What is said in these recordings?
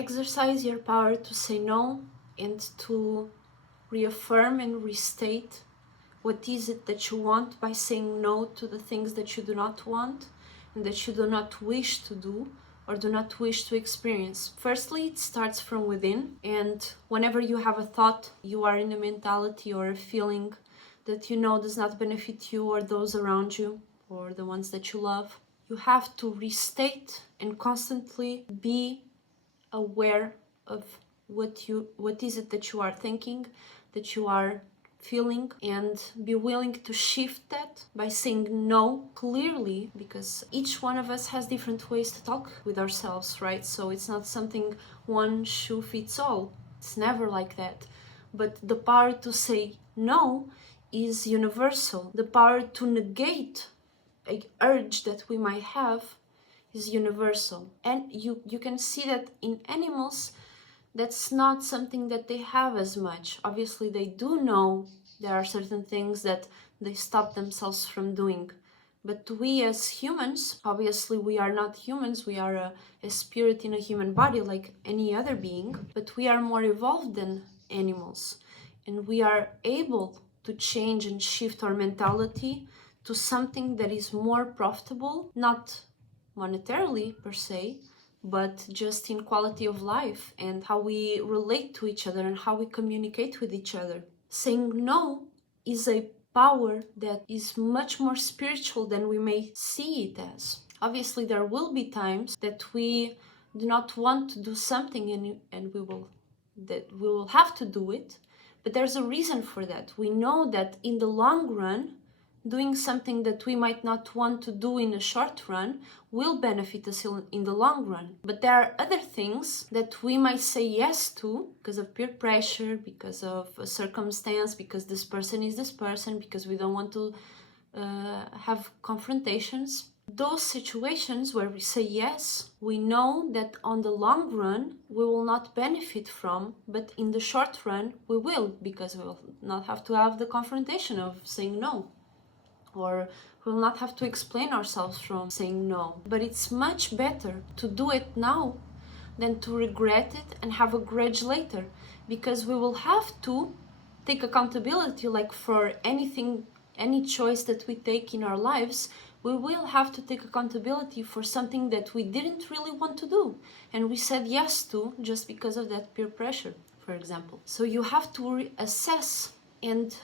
exercise your power to say no and to reaffirm and restate what is it that you want by saying no to the things that you do not want and that you do not wish to do or do not wish to experience. Firstly, it starts from within, and whenever you have a thought, you are in a mentality or a feeling that you know does not benefit you or those around you or the ones that you love, you have to restate and constantly be aware of what is it that you are thinking, that you are feeling, and be willing to shift that by saying no clearly, because each one of us has different ways to talk with ourselves, right? So it's not something one shoe fits all. It's never like that. But the power to say no is universal. The power to negate an urge that we might have is universal. And you can see that in animals, that's not something that they have as much. Obviously, they do know there are certain things that they stop themselves from doing. But we as humans, obviously we are not humans, we are a spirit in a human body like any other being, but we are more evolved than animals. And we are able to change and shift our mentality to something that is more profitable, not monetarily per se, but just in quality of life and how we relate to each other and how we communicate with each other. Saying no is a power that is much more spiritual than we may see it as. Obviously, there will be times that we do not want to do something and we will have to do it, but there's a reason for that. We know that in the long run, doing something that we might not want to do in a short run will benefit us in the long run. But there are other things that we might say yes to because of peer pressure, because of a circumstance, because this person is this person, because we don't want to have confrontations. Those situations where we say yes, we know that on the long run we will not benefit from, but in the short run we will, because we will not have to have the confrontation of saying no. Or we'll not have to explain ourselves from saying no. But it's much better to do it now than to regret it and have a grudge later, because we will have to take accountability. Like for anything, any choice that we take in our lives, we will have to take accountability for something that we didn't really want to do and we said yes to just because of that peer pressure, for example. So you have to assess and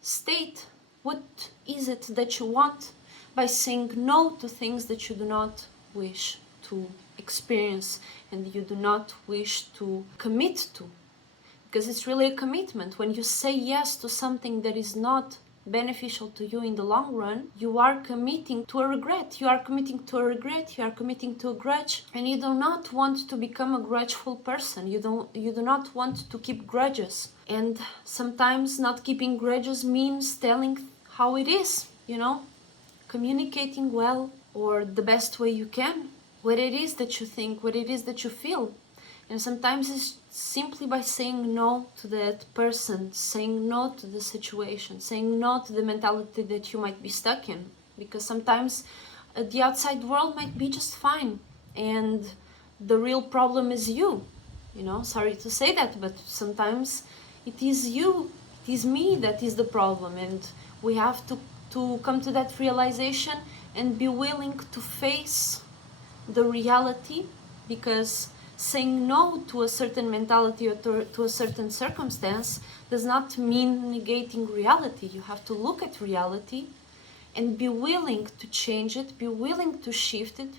state what is it that you want by saying no to things that you do not wish to experience and you do not wish to commit to. Because it's really a commitment. When you say yes to something that is not beneficial to you in the long run, you are committing to a regret. You are committing to a regret, you are committing to a grudge, and you do not want to become a grudgeful person. You do not want to keep grudges. And sometimes not keeping grudges means telling how it is, communicating well or the best way you can, what it is that you think, what it is that you feel. And sometimes it's simply by saying no to that person, saying no to the situation, saying no to the mentality that you might be stuck in. Because sometimes the outside world might be just fine and the real problem is you. Sorry to say that, but sometimes it is you, it is me that is the problem, and we have to come to that realization and be willing to face the reality, because saying no to a certain mentality or to a certain circumstance does not mean negating reality. You have to look at reality and be willing to change it, be willing to shift it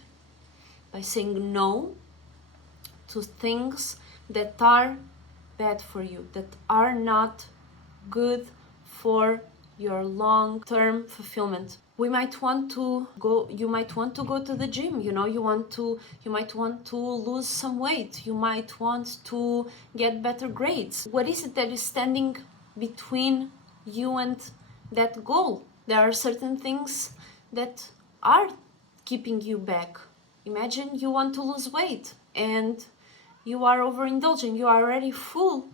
by saying no to things that are bad for you, that are not good for your long-term fulfillment. You might want to go to the gym, you might want to lose some weight, you might want to get better grades. What is it that is standing between you and that goal? There are certain things that are keeping you back. Imagine you want to lose weight and you are overindulging, you are already full,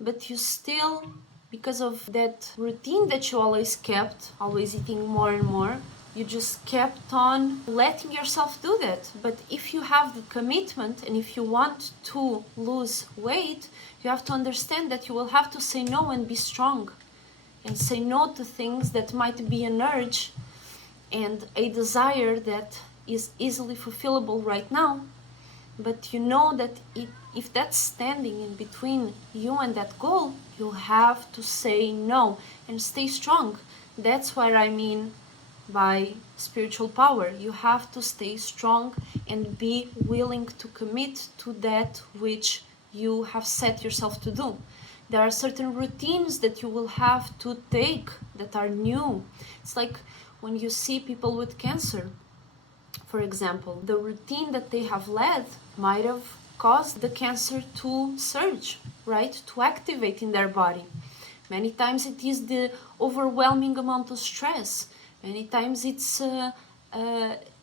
but you still, because of that routine that you always kept, always eating more and more, You just kept on letting yourself do that. But if you have the commitment and if you want to lose weight, you have to understand that you will have to say no and be strong. And say no to things that might be an urge and a desire that is easily fulfillable right now. But you know that if that's standing in between you and that goal, you'll have to say no and stay strong. That's what I mean by spiritual power. You have to stay strong and be willing to commit to that which you have set yourself to do. There are certain routines that you will have to take that are new. It's like when you see people with cancer, for example, the routine that they have led might have caused the cancer to surge, right? To activate in their body. Many times it is the overwhelming amount of stress. Many times it's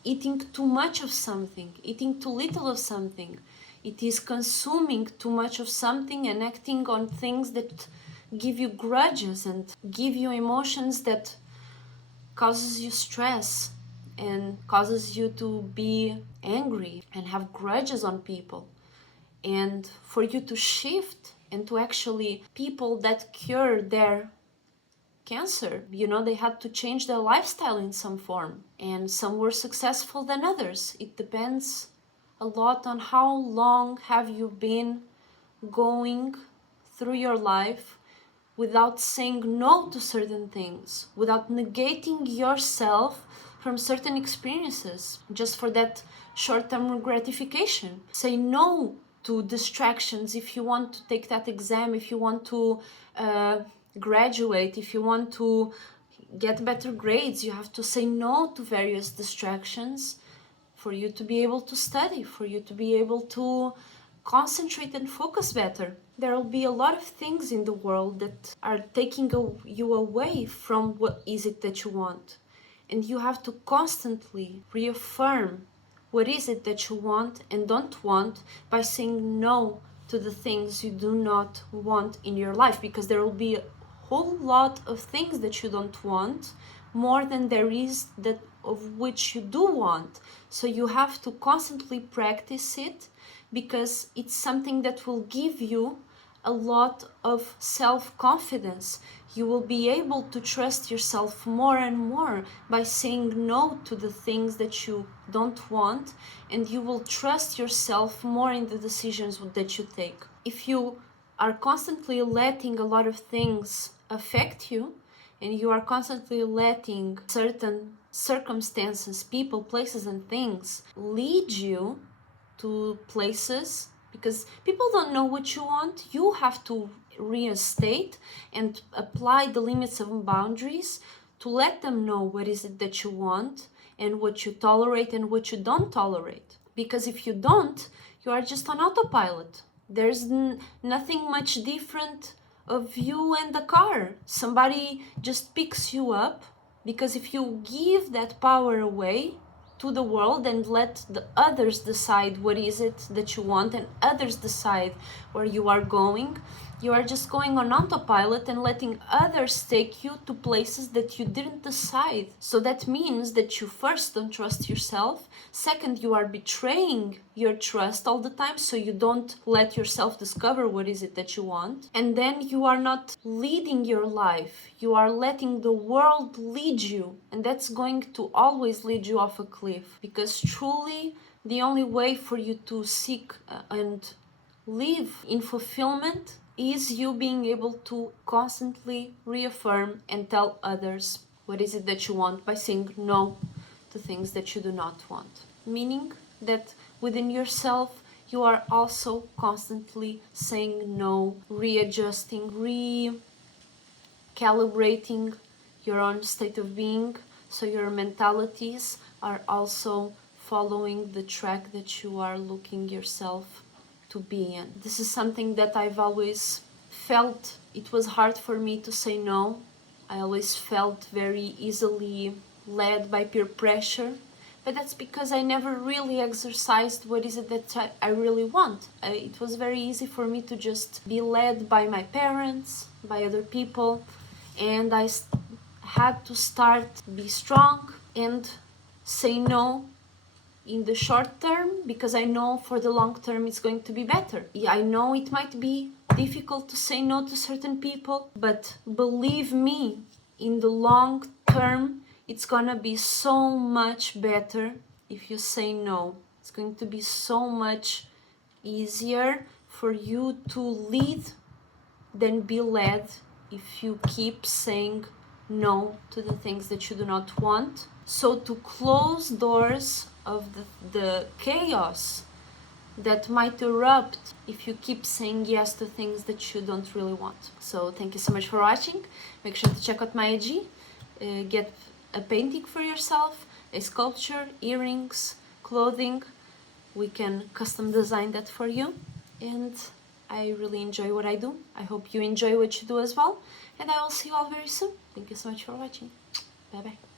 eating too much of something, eating too little of something. It is consuming too much of something and acting on things that give you grudges and give you emotions that causes you stress and causes you to be angry and have grudges on people. And for you to shift and to actually, people that cure their cancer, they had to change their lifestyle in some form, and some were successful than others. It depends a lot on how long have you been going through your life without saying no to certain things, without negating yourself from certain experiences just for that short-term gratification. Say no to distractions if you want to take that exam, if you want to graduate, if you want to get better grades. You have to say no to various distractions for you to be able to study, for you to be able to concentrate and focus better. There will be a lot of things in the world that are taking you away from what is it that you want. And you have to constantly reaffirm what is it that you want and don't want by saying no to the things you do not want in your life, because there will be a whole lot of things that you don't want, more than there is that of which you do want. So you have to constantly practice it, because it's something that will give you a lot of self-confidence. You will be able to trust yourself more and more by saying no to the things that you don't want, and you will trust yourself more in the decisions that you take. If you are constantly letting a lot of things affect you, and you are constantly letting certain circumstances, people, places, and things lead you to places, because people don't know what you want, you have to reinstate and apply the limits and boundaries to let them know what is it that you want and what you tolerate and what you don't tolerate. Because if you don't, you are just on autopilot. There's nothing much different of you and the car. Somebody just picks you up, because if you give that power away to the world and let the others decide what is it that you want, and others decide where you are going, you are just going on autopilot and letting others take you to places that you didn't decide. So that means that you first don't trust yourself, second, you are betraying your trust all the time, so you don't let yourself discover what is it that you want, and then you are not leading your life, you are letting the world lead you, and that's going to always lead you off a cliff. Because truly the only way for you to seek and live in fulfillment is you being able to constantly reaffirm and tell others what is it that you want by saying no to things that you do not want. Meaning that within yourself you are also constantly saying no, readjusting, recalibrating your own state of being, so your mentalities are also following the track that you are looking yourself to be in. This is something that I've always felt. It was hard for me to say no. I always felt very easily led by peer pressure, but that's because I never really exercised what is it that I really want. It was very easy for me to just be led by my parents, by other people, and I had to start be strong, and say no in the short term, because I know for the long term it's going to be better. Yeah, I know it might be difficult to say no to certain people, but believe me, in the long term it's gonna be so much better if you say no. It's going to be so much easier for you to lead than be led if you keep saying no to the things that you do not want. So to close doors of the chaos that might erupt if you keep saying yes to things that you don't really want. So thank you so much for watching. Make sure to check out my IG, get a painting for yourself, a sculpture, earrings, clothing. We can custom design that for you, and I really enjoy what I do. I hope you enjoy what you do as well, and I will see you all very soon. Thank you so much for watching. Bye bye.